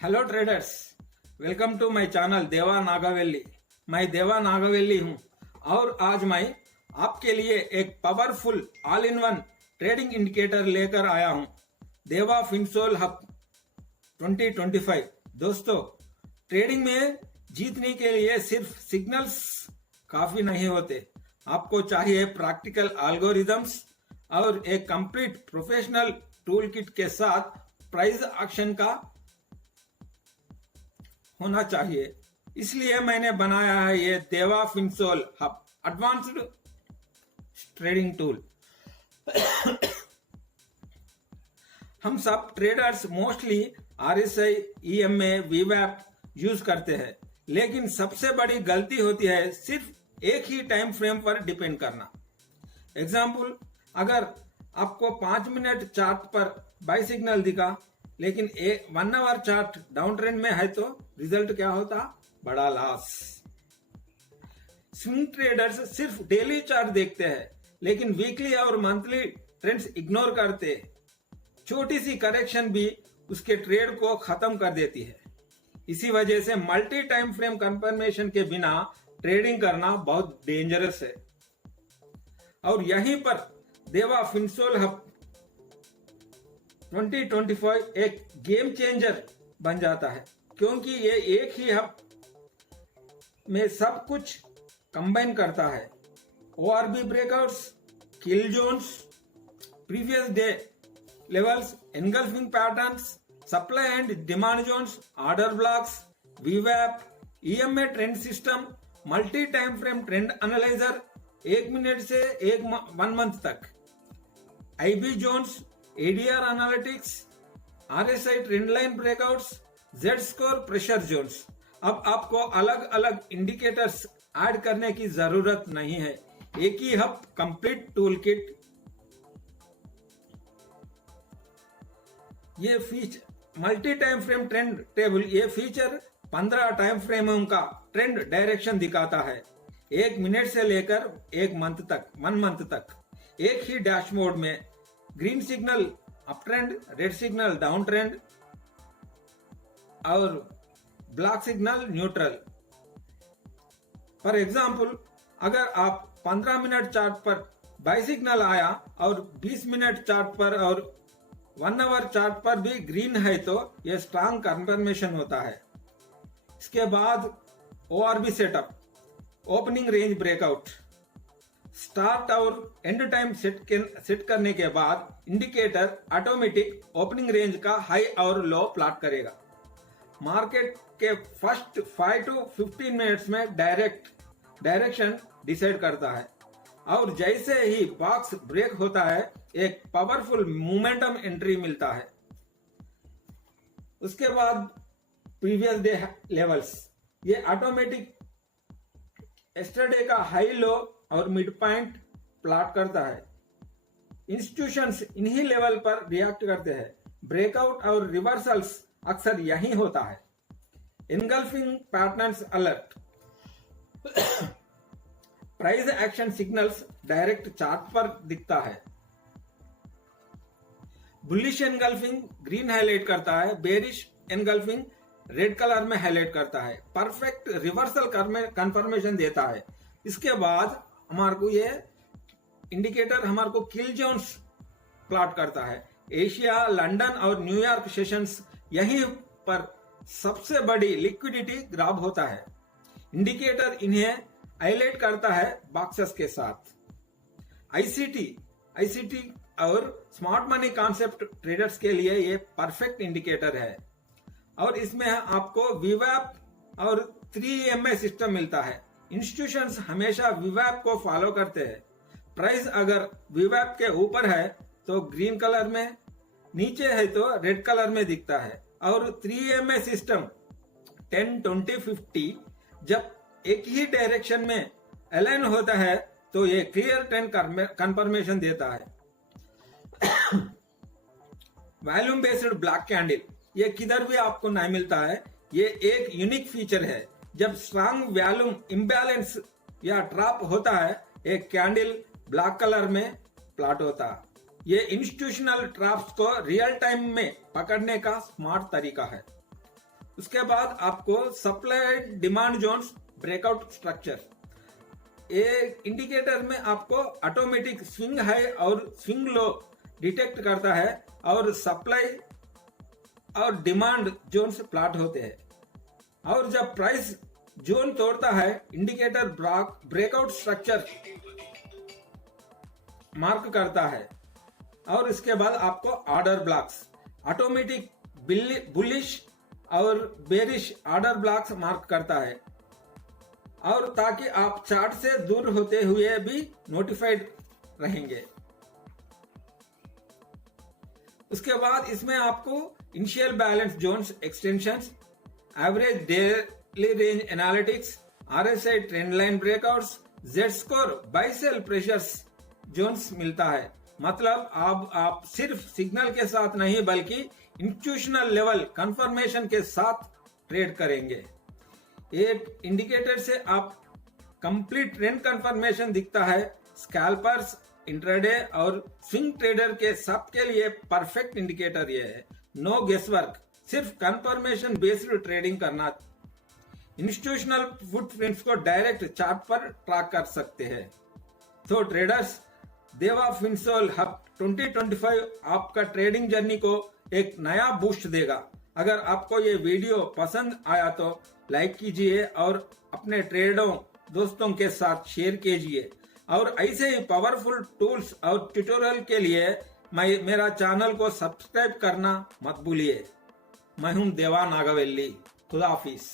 Hello traders, welcome to my channel Deva Nagaveli. मैं देवा नागावेली हूं और आज मैं आपके लिए एक powerful all in one trading indicator लेकर आया हूं, देवा फिनसोल हब 2025। दोस्तों, ट्रेडिंग में जीतने के लिए सिर्फ सिग्नल्स काफी नहीं होते, आपको चाहिए प्रैक्टिकल एल्गोरिदम्स और एक कंप्लीट प्रोफेशनल टूल किट के साथ प्राइस एक्शन का होना चाहिए। इसलिए मैंने बनाया है ये Deva Finsol hub advanced trading tool. हम सब ट्रेडर्स मोस्टली आरएसआई, ईएमए, वीवैप यूज करते हैं, लेकिन सबसे बड़ी गलती होती है सिर्फ एक ही टाइम फ्रेम पर डिपेंड करना। एग्जाम्पल, अगर आपको 5 मिनट चार्ट पर बाय सिग्नल दिखा लेकिन 1 आवर चार्ट डाउन ट्रेंड में है तो रिजल्ट क्या होता? बड़ा लॉस। स्विंग ट्रेडर्स सिर्फ डेली चार्ट देखते हैं लेकिन वीकली और मंथली ट्रेंड्स इग्नोर करते। छोटी सी करेक्शन भी उसके ट्रेड को खत्म कर देती है। इसी वजह से मल्टी टाइम फ्रेम कंफर्मेशन के बिना ट्रेडिंग करना बहुत डेंजरस है। और यहीं पर देवा फिनसोल हब 2025 एक गेम चेंजर बन जाता है, क्योंकि ये एक ही हब में सब कुछ कंबाइन करता है। ORB breakouts, kill zones, previous day levels, engulfing patterns, supply and demand zones, order blocks, वीवैप, EMA trend system, multi time frame trend analyser 1 minute से 1 मंथ तक, IB zones, ADR analytics, RSI trend line breakouts, Z score pressure zones. अब आपको अलग अलग indicators add करने की जरूरत नहीं है, एक ही हब कंप्लीट टूल किट। ये feature multi time frame trend table, ये फीचर 15 टाइम फ्रेमों का ट्रेंड डायरेक्शन दिखाता है, 1 मिनट से लेकर 1 मंथ तक, 1 मंथ तक। एक ही डैशबोर्ड में green signal up trend, red signal down trend और black signal neutral. For example, अगर आप 15 मिनट चार्ट पर बाय सिग्नल आया और 20 मिनट चार्ट पर और 1 आवर चार्ट पर भी ग्रीन है तो यह स्ट्रांग कंफर्मेशन होता है। इसके बाद ओआरबी setup, opening range breakout, start और एंड टाइम सेट करने के बाद इंडिकेटर ऑटोमेटिक ओपनिंग रेंज का हाई और लो प्लॉट करेगा। मार्केट के फर्स्ट 5 to 15 मिनट्स में डायरेक्शन डिसाइड करता है और जैसे ही बॉक्स ब्रेक होता है एक पावरफुल मोमेंटम एंट्री मिलता है। उसके बाद प्रीवियस डे लेवल्स, ये ऑटोमेटिक एस्टरडे का हाई लो और मिड पॉइंट प्लॉट करता है। इंस्टीट्यूशंस इन्हीं लेवल पर रिएक्ट करते हैं। ब्रेकआउट और रिवर्सल्स अक्सर यही होता है। Engulfing patterns alert, price action signals direct chart पर दिखता है। बुलिश एनगल्फिंग ग्रीन हाईलाइट करता है, बेरिश एनगल्फिंग रेड कलर में हाईलाइट करता है, परफेक्ट रिवर्सल कंफर्मेशन देता है। इसके बाद हमारे को ये इंडिकेटर हमारे को किल जोन्स प्लॉट करता है। एशिया, लंदन और न्यूयॉर्क सेशंस यहीं पर सबसे बड़ी लिक्विडिटी ग्राब होता है। इंडिकेटर इन्हें हाईलाइट करता है बॉक्सेस के साथ। आईसीटी और स्मार्ट मनी कॉन्सेप्ट ट्रेडर्स के लिए ये परफेक्ट इंडिकेटर है और इसमें आपको वीवैप और 3EMA सिस्टम मिलता है। इंस्टीट्यूशंस हमेशा वीवैप को फॉलो करते हैं। प्राइस अगर वीवैप के ऊपर है तो ग्रीन कलर में, नीचे है तो रेड कलर में दिखता है। और 3EMA सिस्टम 10, 20, 50 जब एक ही डायरेक्शन में अलाइन होता है तो ये क्लियर ट्रेंड कंफर्मेशन देता है। वॉल्यूम बेस्ड ब्लैक कैंडल, ये किधर भी आपको नहीं मिलता है। ये एक यूनिक फीचर है। जब स्ट्रांग वॉल्यूम इम्बैलेंस या ड्रॉप होता है एक कैंडल ब्लैक कलर में प्लॉट होता है। ये इंस्टीट्यूशनल ट्रैप्स को रियल टाइम में पकड़ने का स्मार्ट तरीका है। उसके बाद आपको supply demand zones breakout structure, ये इंडिकेटर में आपको ऑटोमेटिक स्विंग हाई और स्विंग लो डिटेक्ट करता है और सप्लाई और डिमांड जोन्स प्लॉट होते हैं। और जब प्राइस जोन तोड़ता है इंडिकेटर ब्रेकआउट स्ट्रक्चर मार्क करता है। और इसके बाद आपको ऑर्डर ब्लॉक्स, ऑटोमेटिक बुलिश और बेरिश ऑर्डर ब्लॉक्स मार्क करता है, और ताकि आप चार्ट से दूर होते हुए भी नोटिफाइड रहेंगे। उसके बाद इसमें आपको initial balance zones extensions, average daily range analytics, RSI trend line breakouts, Z score buy sell pressures zones मिलता है। मतलब आप सिर्फ सिग्नल के साथ नहीं बल्कि इंस्टीट्यूशनल लेवल कंफर्मेशन के साथ ट्रेड करेंगे। एक इंडिकेटर से आप कंप्लीट ट्रेंड कंफर्मेशन दिखता है। स्कैल्पर्स, इंट्राडे और स्विंग ट्रेडर के सबके लिए परफेक्ट इंडिकेटर ये है। नो गेसवर्क, सिर्फ कंफर्मेशन बेस्ड ट्रेडिंग करना। इंस्टीट्यूशनल फुटप्रिंट्स को डायरेक्ट चार्ट पर ट्रैक कर सकते हैं। तो ट्रेडर्स, देवा फिनसोल हब 2025 आपका ट्रेडिंग जर्नी को एक नया बूस्ट देगा। अगर आपको ये वीडियो पसंद आया तो लाइक कीजिए और अपने ट्रेडरों दोस्तों के साथ शेयर कीजिए। और ऐसे ही पावरफुल टूल्स और ट्यूटोरियल के लिए मेरा चैनल को सब्सक्राइब करना मत भूलिए। मैं हूं देवा नागवेली। खुदा हाफिज।